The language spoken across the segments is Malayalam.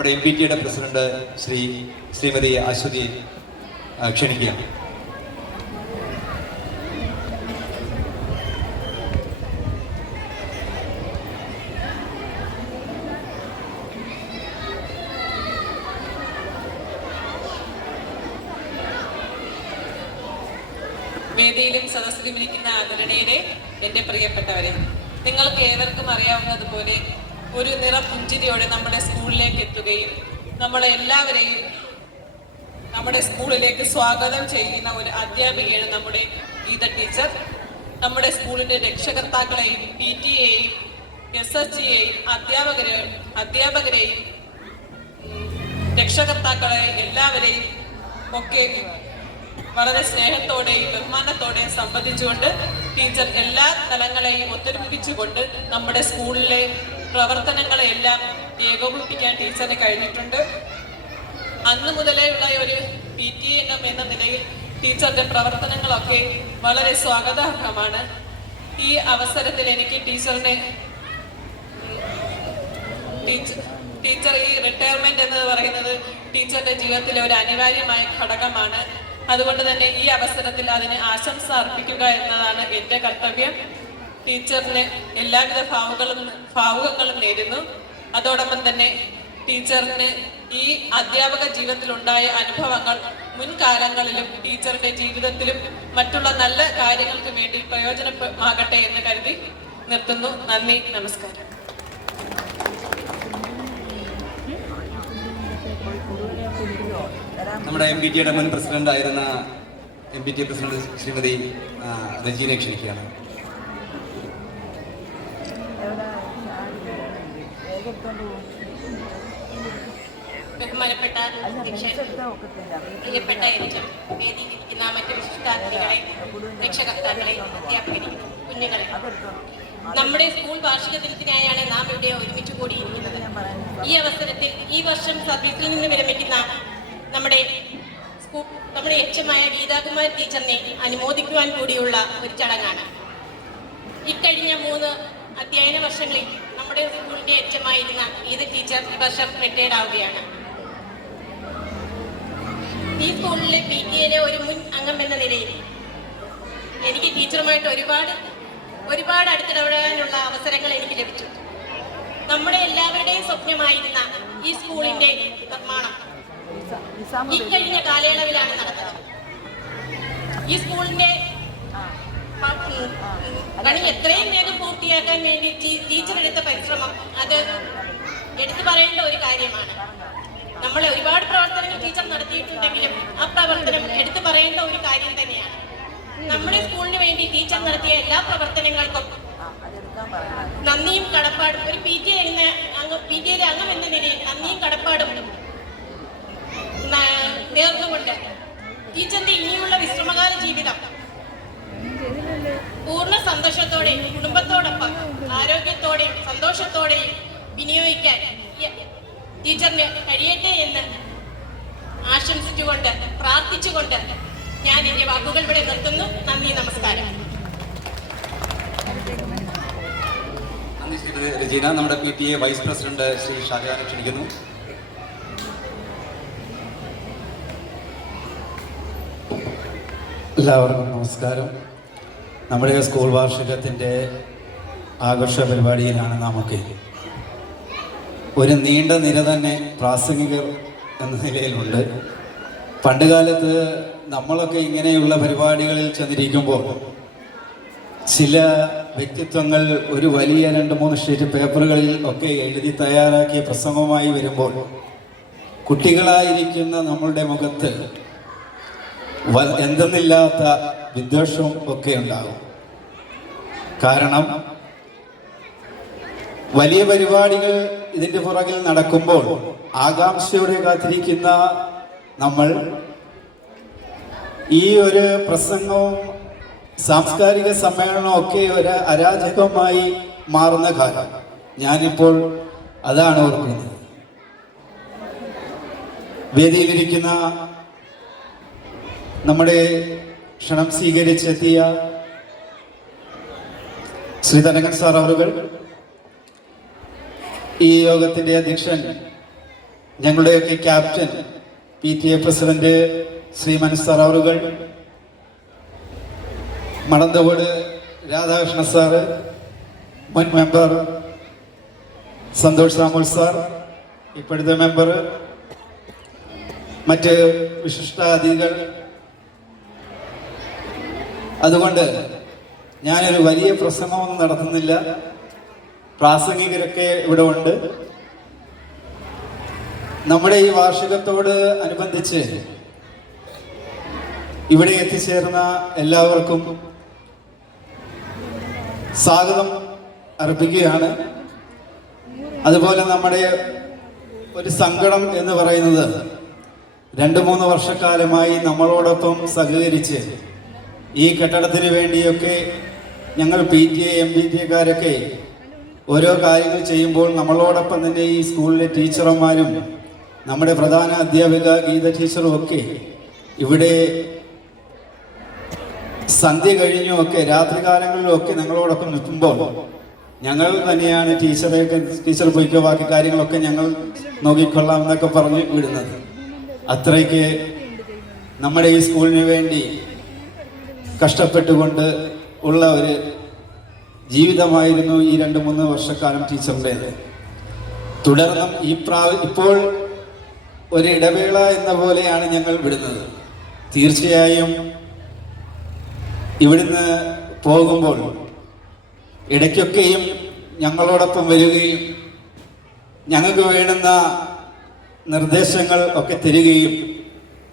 നമ്മുടെ MPTയുടെ പ്രസിഡന്റ് ശ്രീമതി അശ്വതി ക്ഷണിക്കുകയാണ്. വേദിയിലും സദസ്സിലും ഇരിക്കുന്ന ആദരണീയരെ, എൻ്റെ പ്രിയപ്പെട്ടവരെ, നിങ്ങൾക്ക് ഏവർക്കും അറിയാവുന്നതുപോലെ ഒരു നിറപുഞ്ചിരിയോടെ നമ്മുടെ സ്കൂളിലേക്ക് എത്തുകയും നമ്മളെ എല്ലാവരെയും നമ്മുടെ സ്കൂളിലേക്ക് സ്വാഗതം ചെയ്യുന്ന ഒരു അധ്യാപികയാണ് നമ്മുടെ ഗീത ടീച്ചർ. നമ്മുടെ സ്കൂളിൻ്റെ രക്ഷകർത്താക്കളെയും PTA-യെയും SHG-യെയും അധ്യാപകരെയും രക്ഷകർത്താക്കളെയും എല്ലാവരെയും ഒക്കെ വളരെ സ്നേഹത്തോടെയും ബഹുമാനത്തോടെയും സംബന്ധിച്ചുകൊണ്ട് ടീച്ചർ എല്ലാ തലങ്ങളെയും ഒത്തൊരുമിപ്പിച്ചുകൊണ്ട് നമ്മുടെ സ്കൂളിലെ പ്രവർത്തനങ്ങളെല്ലാം ഏകോപിപ്പിക്കാൻ ടീച്ചറിന് കഴിഞ്ഞിട്ടുണ്ട്. അന്ന് മുതലേയുള്ള ഒരു PTA അംഗം എന്ന നിലയിൽ ടീച്ചറുടെ പ്രവർത്തനങ്ങളൊക്കെ വളരെ സ്വാഗതാർഹമാണ്. ഈ അവസരത്തിൽ എനിക്ക് ടീച്ചർ ഈ റിട്ടയർമെന്റ് എന്ന് പറയുന്നത് ടീച്ചറുടെ ജീവിതത്തിലെ ഒരു അനിവാര്യമായ ഘടകമാണ്. അതുകൊണ്ട് തന്നെ ഈ അവസരത്തിൽ അതിന് ആശംസ അർപ്പിക്കുക എന്നതാണ് എൻ്റെ കർത്തവ്യം. ടീച്ചറിന് എല്ലാവിധ ഭാവുകങ്ങളും നേരുന്നു. അതോടൊപ്പം തന്നെ ടീച്ചറിന് ഈ അധ്യാപക ജീവിതത്തിലുണ്ടായ അനുഭവങ്ങൾ മുൻകാലങ്ങളിലും ടീച്ചറുടെ ജീവിതത്തിലും മറ്റുള്ള നല്ല കാര്യങ്ങൾക്ക് വേണ്ടി പ്രയോജനമാകട്ടെ എന്ന് കരുതി നിർത്തുന്നു. നന്ദി, നമസ്കാരം. നമ്മുടെ MPTയുടെ മുൻ പ്രസിഡന്റ് ആയിരുന്ന MPT പ്രസിഡന്റ് ശ്രീമതി റജീനെ ക്ഷണിക്കുകയാണ്. ബഹുമാനപ്പെട്ട പ്രിയപ്പെട്ട വേദിയിലിരിക്കുന്ന മറ്റ് വിശിഷ്ടാതിഥികളെ, രക്ഷകർത്താക്കളെ, അധ്യാപകരെ, കുഞ്ഞുങ്ങളെ, നമ്മുടെ സ്കൂൾ വാർഷിക ദിനത്തിനായാണ് നാം ഇവിടെ ഒരുമിച്ച് കൂടിയിരിക്കുന്നത്. ഈ അവസരത്തിൽ ഈ വർഷം സർവീസിൽ നിന്ന് വിരമിക്കുന്ന നമ്മുടെ HM-ആയ ഗീതാകുമാരി ടീച്ചറിനെ അനുമോദിക്കുവാൻ കൂടിയുള്ള ഒരു ചടങ്ങാണ്. ഇക്കഴിഞ്ഞ 3 അധ്യയന വർഷങ്ങളിൽ നമ്മുടെ സ്കൂളിന്റെ HM-ആയിരുന്ന ഗീത ടീച്ചർ ഈ വർഷം റിട്ടയർഡ് ആവുകയാണ്. ഈ സ്കൂളിലെ PTA-യിലെ ഒരു മുൻ അംഗം എന്ന നിലയിൽ എനിക്ക് ടീച്ചറുമായിട്ട് ഒരുപാട് അടുത്തിടപെടാനുള്ള അവസരങ്ങൾ എനിക്ക് ലഭിച്ചു. നമ്മുടെ എല്ലാവരുടെയും സ്വപ്നമായിരുന്ന ഈ സ്കൂളിന്റെ നിർമ്മാണം ഈ കഴിഞ്ഞ കാലയളവിലാണ് നടന്നത്. ഈ സ്കൂളിന്റെ പണി എത്രയും വേഗം പൂർത്തിയാക്കാൻ വേണ്ടി ടീച്ചർ എടുത്ത പരിശ്രമം അത് എടുത്തു പറയേണ്ട ഒരു കാര്യമാണ്. നമ്മൾ ഒരുപാട് പ്രവർത്തനങ്ങൾ ടീച്ചർ നടത്തിയിട്ടുണ്ടെങ്കിലും ആ പ്രവർത്തനം എടുത്തു പറയേണ്ട ഒരു കാര്യം തന്നെയാണ്. നമ്മുടെ സ്കൂളിന് വേണ്ടി ടീച്ചർ നടത്തിയ എല്ലാ പ്രവർത്തനങ്ങൾക്കും നന്ദിയും കടപ്പാടും ഒരു PTA-യിലെ അംഗം എന്ന നിലയിൽ നന്ദിയും കടപ്പാടും നേർന്നുകൊണ്ട് ടീച്ചറിന്റെ ഇനിയുള്ള വിശ്രമകാല ജീവിതം പൂർണ്ണ സന്തോഷത്തോടെ കുടുംബത്തോടൊപ്പം ആരോഗ്യത്തോടെയും സന്തോഷത്തോടെയും വിനിയോഗിക്കാൻ ടീച്ചറിന് കഴിയട്ടെ എന്ന് ആശംസിച്ചുകൊണ്ട് പ്രാർത്ഥിച്ചുകൊണ്ട് ഞാൻ എൻ്റെ വാക്കുകൾ ഇവിടെ നിർത്തുന്നു. നന്ദി, നമസ്കാരം. രജീന, നമ്മുടെ PTA വൈസ് പ്രസിഡന്റ് ശ്രീ ഷാജഹാനെ ക്ഷണിക്കുന്നു. എല്ലാവർക്കും നമസ്കാരം. നമ്മുടെ സ്കൂൾ വാർഷികത്തിൻ്റെ ആഘോഷ പരിപാടിയിലാണ് നമുക്ക് ഒരു നീണ്ട നിര തന്നെ പ്രാസംഗികർ എന്ന നിലയിലുണ്ട്. പണ്ടുകാലത്ത് നമ്മളൊക്കെ ഇങ്ങനെയുള്ള പരിപാടികളിൽ ചെന്നിരിക്കുമ്പോൾ ചില വ്യക്തിത്വങ്ങൾ ഒരു വലിയ 2-3 ഷീറ്റ് പേപ്പറുകളിൽ ഒക്കെ എഴുതി തയ്യാറാക്കിയ പ്രസംഗവുമായി വരുമ്പോൾ കുട്ടികളായിരിക്കുന്ന നമ്മളുടെ മുഖത്ത് എന്തെന്നില്ലാത്ത വിദ്വേഷവും ഒക്കെ ഉണ്ടാകും. കാരണം വലിയ പരിപാടികൾ ഇതിൻ്റെ പുറകിൽ നടക്കുമ്പോൾ ആകാംക്ഷയോടെ കാത്തിരിക്കുന്ന നമ്മൾ ഈ ഒരു പ്രസംഗവും സാംസ്കാരിക സമ്മേളനവും ഒക്കെ ഒരു അരാജകമായി മാറുന്ന കാലം. ഞാനിപ്പോൾ അതാണ് ഓർക്കുന്നത്. വേദിയിലിരിക്കുന്ന നമ്മുടെ ക്ഷണം സ്വീകരിച്ചെത്തിയ ശ്രീ തനകൻ സാർ അവറുകൾ, ഈ യോഗത്തിന്റെ അധ്യക്ഷൻ ഞങ്ങളുടെയൊക്കെ ക്യാപ്റ്റൻ PTA പ്രസിഡന്റ് ശ്രീ മനസ്സാർ അവറുകൾ, മടന്തകോട് രാധാകൃഷ്ണ സാറ്, മുൻ മെമ്പർ സന്തോഷ് സാമുൽ സാർ, ഇപ്പോഴത്തെ മെമ്പർ, മറ്റ് വിശിഷ്ടാതിഥികൾ. അതുകൊണ്ട് ഞാനൊരു വലിയ പ്രസംഗമൊന്നും നടത്തുന്നില്ല. പ്രാസംഗികരൊക്കെ ഇവിടെ ഉണ്ട്. നമ്മുടെ ഈ വാർഷികത്തോട് അനുബന്ധിച്ച് ഇവിടെ എത്തിച്ചേർന്ന എല്ലാവർക്കും സ്വാഗതം അർപ്പിക്കുകയാണ്. അതുപോലെ നമ്മുടെ ഒരു സങ്കടം എന്ന് പറയുന്നത് 2-3 വർഷക്കാലമായി നമ്മളോടൊപ്പം സഹകരിച്ച് ഈ കെട്ടിടത്തിന് വേണ്ടിയൊക്കെ ഞങ്ങൾ PTA MPTA ഓരോ കാര്യങ്ങൾ ചെയ്യുമ്പോൾ നമ്മളോടൊപ്പം തന്നെ ഈ സ്കൂളിലെ ടീച്ചർമാരും നമ്മുടെ പ്രധാന അധ്യാപിക ഗീത ടീച്ചറും ഒക്കെ ഇവിടെ സന്ധ്യ കഴിഞ്ഞുമൊക്കെ രാത്രികാലങ്ങളിലുമൊക്കെ ഞങ്ങളോടൊപ്പം നിൽക്കുമ്പോൾ ഞങ്ങൾ തന്നെയാണ് ടീച്ചർ പോയിക്കോ ബാക്കി കാര്യങ്ങളൊക്കെ ഞങ്ങൾ നോക്കിക്കൊള്ളാം എന്നൊക്കെ പറഞ്ഞ് വിടുന്നത്. അത്രയ്ക്ക് നമ്മുടെ ഈ സ്കൂളിന് വേണ്ടി കഷ്ടപ്പെട്ടുകൊണ്ട് ഉള്ള ഒരു ജീവിതമായിരുന്നു ഈ 2-3 വർഷക്കാലം ടീച്ചറുടേത്. തുടർന്നും ഇപ്പോൾ ഒരു ഇടവേള എന്ന പോലെയാണ് ഞങ്ങൾ വിടുന്നത്. തീർച്ചയായും ഇവിടുന്ന് പോകുമ്പോൾ ഇടയ്ക്കൊക്കെയും ഞങ്ങളോടൊപ്പം വരികയും ഞങ്ങൾക്ക് വേണ്ടുന്ന നിർദ്ദേശങ്ങൾ ഒക്കെ തരികയും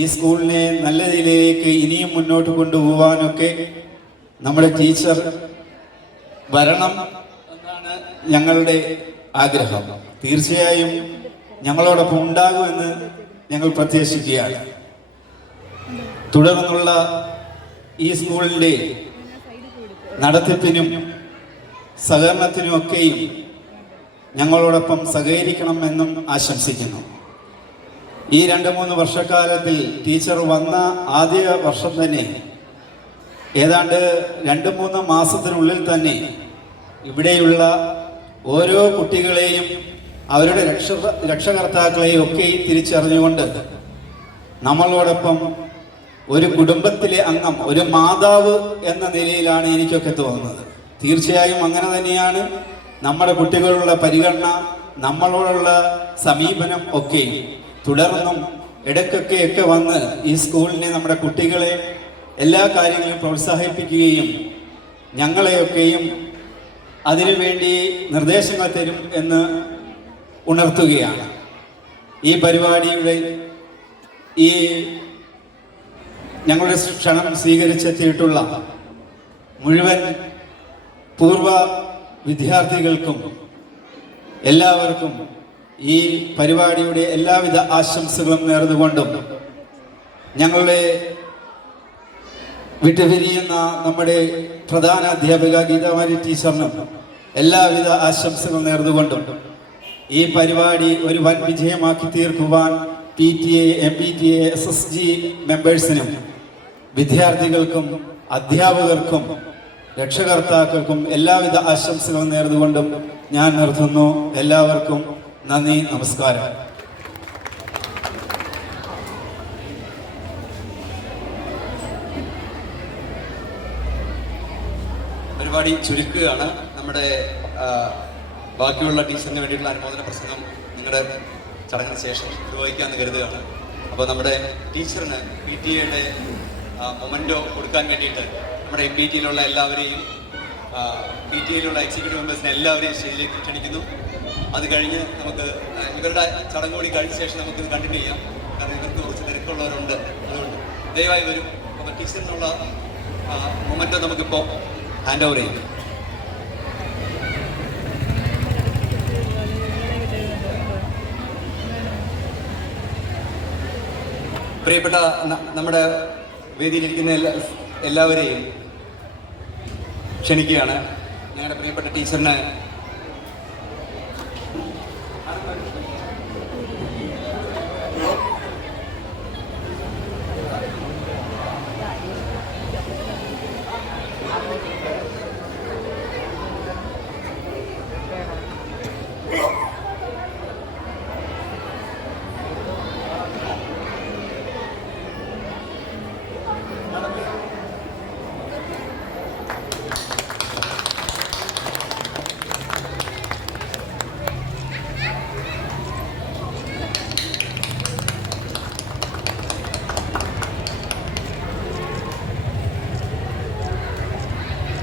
ഈ സ്കൂളിനെ നല്ല നിലയിലേക്ക് ഇനിയും മുന്നോട്ട് കൊണ്ടുപോകാനൊക്കെ നമ്മുടെ ടീച്ചർ വരണം എന്നാണ് ഞങ്ങളുടെ ആഗ്രഹം. തീർച്ചയായും ഞങ്ങളോടൊപ്പം ഉണ്ടാകുമെന്ന് ഞങ്ങൾ പ്രത്യാശിക്കുകയാണ്. തുടർന്നുള്ള ഈ സ്കൂളിൻ്റെ നടത്തിപ്പിനും സഹകരണത്തിനുമൊക്കെയും ഞങ്ങളോടൊപ്പം സഹകരിക്കണമെന്നും ആശംസിക്കുന്നു. ഈ 2-3 വർഷക്കാലത്തിൽ ടീച്ചർ വന്ന ആദ്യ വർഷം തന്നെ ഏതാണ്ട് 2-3 മാസത്തിനുള്ളിൽ തന്നെ ഇവിടെയുള്ള ഓരോ കുട്ടികളെയും അവരുടെ രക്ഷകർത്താക്കളെയും ഒക്കെ തിരിച്ചറിഞ്ഞുകൊണ്ട് നമ്മളോടൊപ്പം ഒരു കുടുംബത്തിലെ അംഗം, ഒരു മാതാവ് എന്ന നിലയിലാണ് എനിക്കൊക്കെ തോന്നുന്നത്. തീർച്ചയായും അങ്ങനെ തന്നെയാണ് നമ്മുടെ കുട്ടികളുള്ള പരിഗണന, നമ്മളോടുള്ള സമീപനം ഒക്കെ. തുടർന്നും ഇടയ്ക്കൊക്കെ വന്ന് ഈ സ്കൂളിനെ, നമ്മുടെ കുട്ടികളെ എല്ലാ കാര്യങ്ങളും പ്രോത്സാഹിപ്പിക്കുകയും ഞങ്ങളെയൊക്കെയും അതിനുവേണ്ടി നിർദ്ദേശങ്ങൾ തരും എന്ന് ഉണർത്തുകയാണ്. ഈ പരിപാടിയുടെ ഈ ഞങ്ങളുടെ ക്ഷണം സ്വീകരിച്ചെത്തിയിട്ടുള്ള മുഴുവൻ പൂർവ വിദ്യാർത്ഥികൾക്കും എല്ലാവർക്കും ഈ പരിപാടിയുടെ എല്ലാവിധ ആശംസകളും നേർന്നുകൊണ്ടും ഞങ്ങളുടെ വിട്ടുപിരിയുന്ന നമ്മുടെ പ്രധാന അധ്യാപിക ഗീതാമാരി ടീച്ചറിനും എല്ലാവിധ ആശംസകൾ നേർന്നുകൊണ്ടും ഈ പരിപാടി ഒരു വൻ വിജയമാക്കി തീർക്കുവാൻ PTA, MPTA, SSG മെമ്പേഴ്സിനും വിദ്യാർത്ഥികൾക്കും അധ്യാപകർക്കും രക്ഷകർത്താക്കൾക്കും എല്ലാവിധ ആശംസകളും നേർന്നുകൊണ്ടും ഞാൻ നിർത്തുന്നു. എല്ലാവർക്കും നന്ദി, നമസ്കാരം. പരിപാടി ചുരുക്കുകയാണ്. നമ്മുടെ ബാക്കിയുള്ള ടീച്ചറിന് വേണ്ടിയിട്ടുള്ള അനുമോദന പ്രസംഗം നിങ്ങളുടെ ചടങ്ങിന് ശേഷം നിർവഹിക്കാമെന്ന് കരുതുകയാണ്. അപ്പോൾ നമ്മുടെ ടീച്ചറിന് PTA മൊമെൻറ്റോ കൊടുക്കാൻ വേണ്ടിയിട്ട് നമ്മുടെ MPTയിലുള്ള എല്ലാവരെയും PTA എക്സിക്യൂട്ടീവ് മെമ്പേഴ്സിനെ എല്ലാവരെയും സ്റ്റേജിലേക്ക് ക്ഷണിക്കുന്നു. അത് കഴിഞ്ഞ് നമുക്ക് ഇവരുടെ ചടങ്ങ് കൂടി കഴിഞ്ഞ ശേഷം നമുക്കിത് കണ്ടിന്യൂ ചെയ്യാം. കാരണം ഇവർക്ക് കുറച്ച് തിരക്കുള്ളവരുണ്ട്. അതുകൊണ്ട് ദയവായി വരും. അപ്പോൾ ടീച്ചറിനുള്ള മൊമെൻറ്റോ നമുക്കിപ്പോൾ ഹാൻഡ് ഓവർ ചെയ്യും. പ്രിയപ്പെട്ട നമ്മുടെ വേദിയിലിരിക്കുന്ന എല്ലാവരെയും ക്ഷണിക്കുകയാണ്. ഞങ്ങളുടെ പ്രിയപ്പെട്ട ടീച്ചറിന്